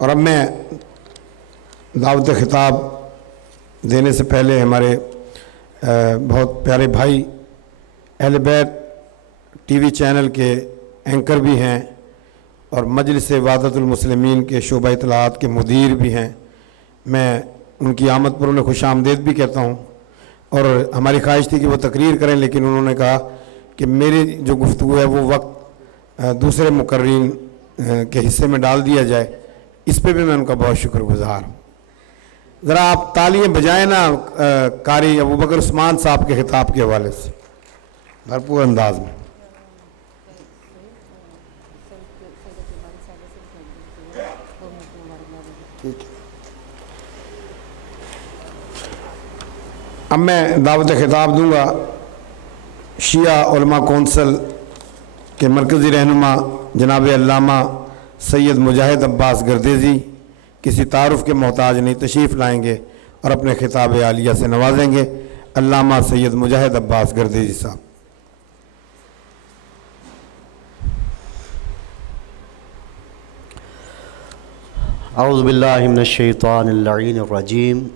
और अब मैं दावत खिताब देने से पहले हमारे बहुत प्यारे भाई अहले बैत टीवी चैनल के एंकर भी हैं और मजलिस वादतुल मुस्लिमीन के शोबा इत्तलाआत के मुदीर भी हैं। मैं उनकी आमद पर उन्हें खुश आमदेद भी कहता हूँ और हमारी ख्वाहिश थी कि वो तकरीर करें, लेकिन उन्होंने कहा कि मेरी जो गुफ्तगू है वो वक्त दूसरे मुकर्रीन के हिस्से में डाल दिया जाए। इस पे भी मैं उनका बहुत शुक्रगुजार हूँ। ज़रा आप तालियां बजाएं ना कारी अबू बकर उस्मान साहब के खिताब के हवाले से भरपूर अंदाज में। अब मैं दावत खिताब दूंगा शिया उलमा कौंसिल के मरकज़ी रहनुमा जनाब अल्लामा सैयद मुजाहिद अब्बास गर्देज़ी किसी तारुफ़ के मोहताज नहीं, तशरीफ़ लाएंगे और अपने खिताब आलिया से नवाजेंगे। अल्लामा सैयद मुजाहिद अब्बास गर्देज़ी साहब। औज़ु बिल्लाहि मिनश शैतानिर रजीम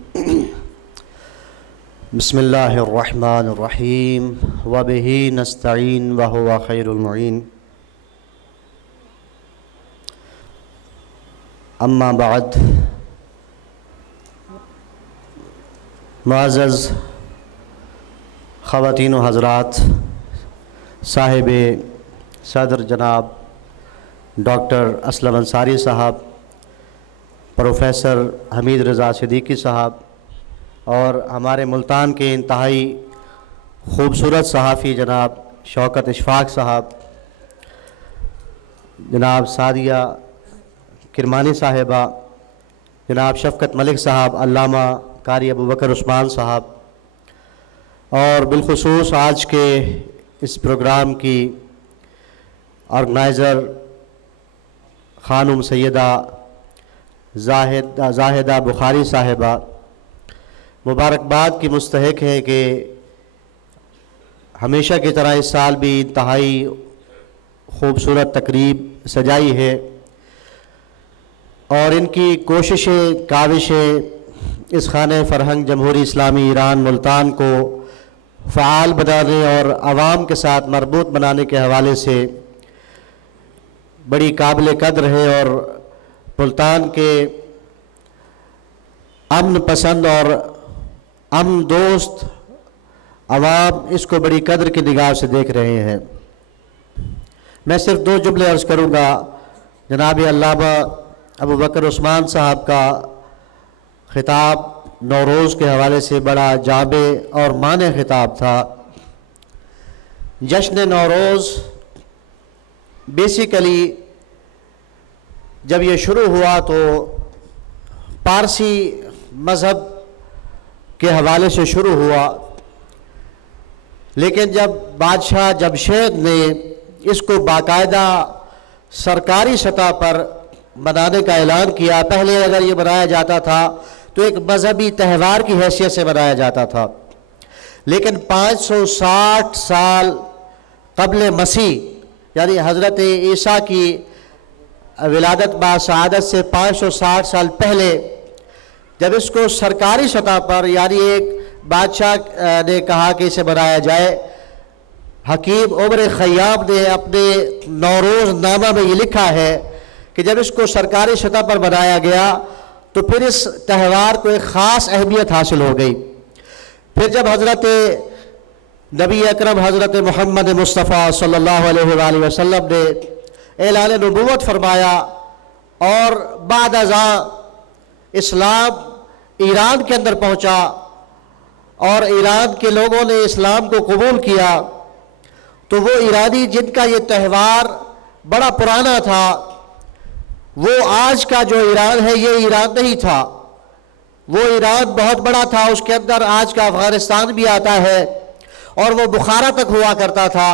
बिस्मिल्लाहिर रहमानिर रहीम व बिही नस्तईन व हुवा खैरुल मुईन। अम्मा बाद, मुअज़्ज़ज़ ख़वातीन व हज़रात, साहिब सदर जनाब डॉक्टर असलम अंसारी साहब, प्रोफेसर हमीद रज़ा सिद्दीकी साहब और हमारे मुल्तान के इंतहाई ख़ूबसूरत सहाफ़ी जनाब शौकत इशफ़ाक़ साहब, जनाब सादिया किरमानी साहिबा, जनाब शफ़क़त मलिक साहब, अल्लामा कारी अबू बकर उस्मान साहब और बिलख़ुसूस आज के इस प्रोग्राम की ऑर्गेनाइज़र ख़ानुम सैयदा जाहिदा बुखारी साहिबा, मुबारकबाद की मुस्तहिक है कि हमेशा की तरह इस साल भी इंतहाई ख़ूबसूरत तकरीब सजाई है और इनकी कोशिशें काविशें इस खाने फ़रहंग जमहूरी इस्लामी ईरान मुल्तान को फ़आल बनाने और आवाम के साथ मरबूत बनाने के हवाले से बड़ी काबिल कद्र है और मुल्तान के अमन पसंद और अमन दोस्त अवाम इसको बड़ी कद्र की निगाह से देख रहे हैं। मैं सिर्फ दो जुमले अर्ज़ करूँगा। जनाब अल्लामा अबू बकर उस्मान साहब का ख़िताब नौरोज़ के हवाले से बड़ा जाबे और माने ख़िताब था। जश्न नौरोज़ बेसिकली जब ये शुरू हुआ तो पारसी मज़हब के हवाले से शुरू हुआ, लेकिन जब बादशाह जमशेद ने इसको बाकायदा सरकारी सतह पर मनाने का ऐलान किया, पहले अगर ये मनाया जाता था तो एक मजहबी त्यौहार की हैसियत से मनाया जाता था, लेकिन 560 साल क़ब्ल मसीह यानी हज़रत ईसा की विलादत बासआदत से 560 साल पहले जब इसको सरकारी सतह पर यानी एक बादशाह ने कहा कि इसे बनाया जाए, हकीम उमर ख़य्याम ने अपने नौरोज़ नामा में ये लिखा है कि जब इसको सरकारी सतह पर बनाया गया तो फिर इस त्यौहार को एक ख़ास अहमियत हासिल हो गई। फिर जब हज़रत नबी अकरम हज़रत मोहम्मद मुस्तफ़ा सल्लल्लाहु अलैहि वसल्लम ने ऐलान नबूवत फरमाया और बाद अज़ा इस्लाम ईरान के अंदर पहुँचा और ईरान के लोगों ने इस्लाम को कबूल किया, तो वो ईरानी जिनका ये त्यौहार बड़ा पुराना था, वो आज का जो ईरान है ये ईरान नहीं था। वो ईरान बहुत बड़ा था, उसके अंदर आज का अफ़गानिस्तान भी आता है और वो बुखारा तक हुआ करता था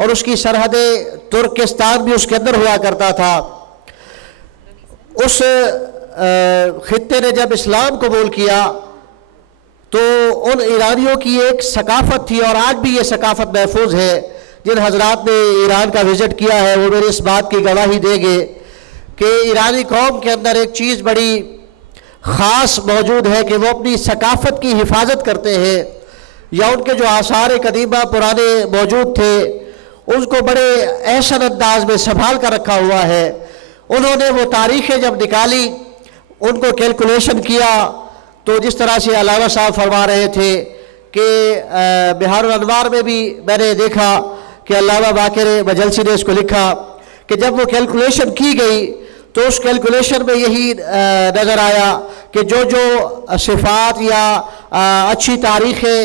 और उसकी सरहदें तुर्किस्तान भी उसके अंदर हुआ करता था। उस खित्ते ने जब इस्लाम कबूल किया तो उन ईरानियों की एक सकाफ़त थी और आज भी ये सकाफ़त महफूज है। जिन हजरात ने ईरान का विज़िट किया है वो मेरी इस बात की गवाही देंगे कि ईरानी कौम के अंदर एक चीज़ बड़ी ख़ास मौजूद है कि वो अपनी सकाफ़त की हिफाजत करते हैं, या उनके जो आसार कदीमा पुराने मौजूद थे उसको बड़े एहसन अंदाज में संभाल कर रखा हुआ है। उन्होंने वो तारीखें जब निकाली, उनको कैलकुलेशन किया, तो जिस तरह से अलावा साहब फरमा रहे थे कि बिहारुल अनवार में भी मैंने देखा कि अल्लामा बाकिर मजलसी ने इसको लिखा कि जब वो कैलकुलेशन की गई तो उस कैलकुलेशन में यही नज़र आया कि जो जो सिफ़ात या अच्छी तारीख़ें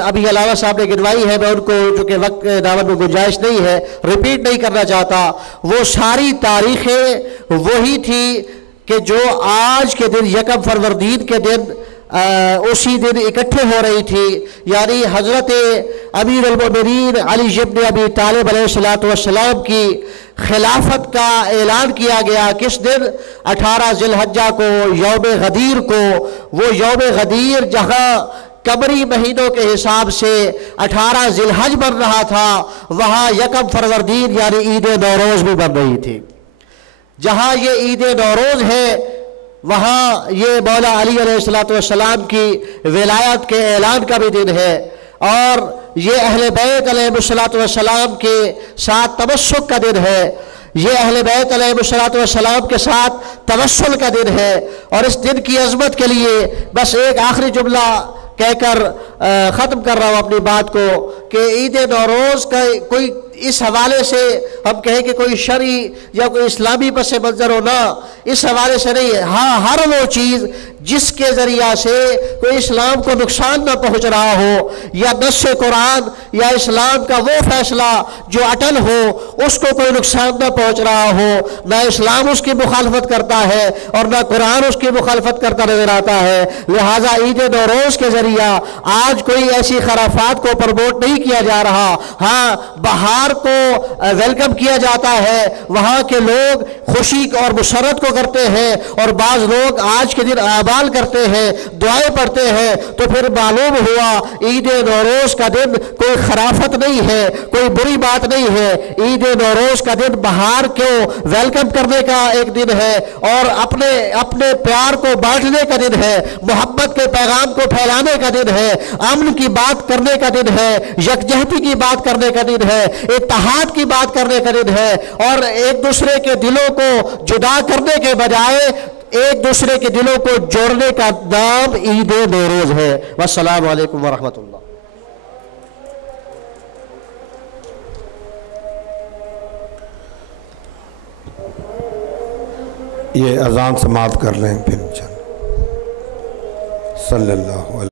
अभी अलावा साहब ने गिनवाई है, मैं उनको चूँकि वक्त दावत में गुंजाइश नहीं है रिपीट नहीं करना चाहता, वो सारी तारीख़ें वही थी कि जो आज के दिन यकम फरवरदीन के दिन उसी दिन इकट्ठे हो रही थी। यानी हज़रत अमीरुल मोमिनीन अली इब्न अबी तालिब अलैहिस्सलातु वस्सलाम की खिलाफत का ऐलान किया गया किस दिन? 18 ज़िलहज्जा को, यौम गदीर को। वो यौम गदीर जहाँ कमरी महीनों के हिसाब से 18 ज़िलहज बन रहा था, वहाँ यकम फरवरदीन यानी ईद नौरोज़ भी बन रही थी। जहाँ ये ईद नौरोज़ है वहाँ ये मौला अली अलैहिस्सलातु वस्सलाम की विलायत के ऐलान का भी दिन है, और ये अहले बैत अलैहिस्सलातु वस्सलाम के साथ तवस्सुल का दिन है। ये अहले बैत अलैहिस्सलातु वस्सलाम के साथ तवस्सुल का दिन है। और इस दिन की अज़मत के लिए बस एक आखिरी जुमला कहकर ख़त्म कर रहा हूँ अपनी बात को कि ईद नौरोज़ का कोई इस हवाले से हम कहें कि कोई शरई या कोई इस्लामी पस मंज़र हो ना, इस हवाले से नहीं है। हाँ, हर वो चीज़ जिसके ज़रिया से कोई इस्लाम को नुकसान ना पहुँच रहा हो, या नस्से कुरान या इस्लाम का वो फैसला जो अटल हो उसको कोई नुकसान ना पहुँच रहा हो, ना इस्लाम उसकी मुखालफत करता है और ना कुरान उसकी मुखालफत करता नजर आता है। लिहाजा ईद नौरोज़ के ज़रिया आज कोई ऐसी खराफात को प्रमोट नहीं किया जा रहा। हाँ, बहार को वेलकम किया जाता है, वहाँ के लोग खुशी और मुसरत को करते हैं, और बाज़ लोग आज के दिन आमाल करते हैं, दुआएं पढ़ते हैं। तो फिर मालूम हुआ ईद नौरोज़ का दिन कोई खराफत नहीं है, कोई बुरी बात नहीं है। ईद नौरोज़ का दिन बहार को वेलकम करने का एक दिन है, और अपने अपने प्यार को बांटने का दिन है, मोहब्बत के पैगाम को फैलाने का दिन है, अमन की बात करने का दिन है, यकजहती की बात करने का दिन है, इत्तेहाद की बात करने का दिन है, और एक दूसरे के दिलों को जुदा करने के बजाय एक दूसरे के दिलों को जोड़ने का नाम ईद नौरोज़ है। वस्सलामु अलैकुम वरहमतुल्लाह। ये अजान समाप्त कर लें फिर सल्लल्लाहु अलैहि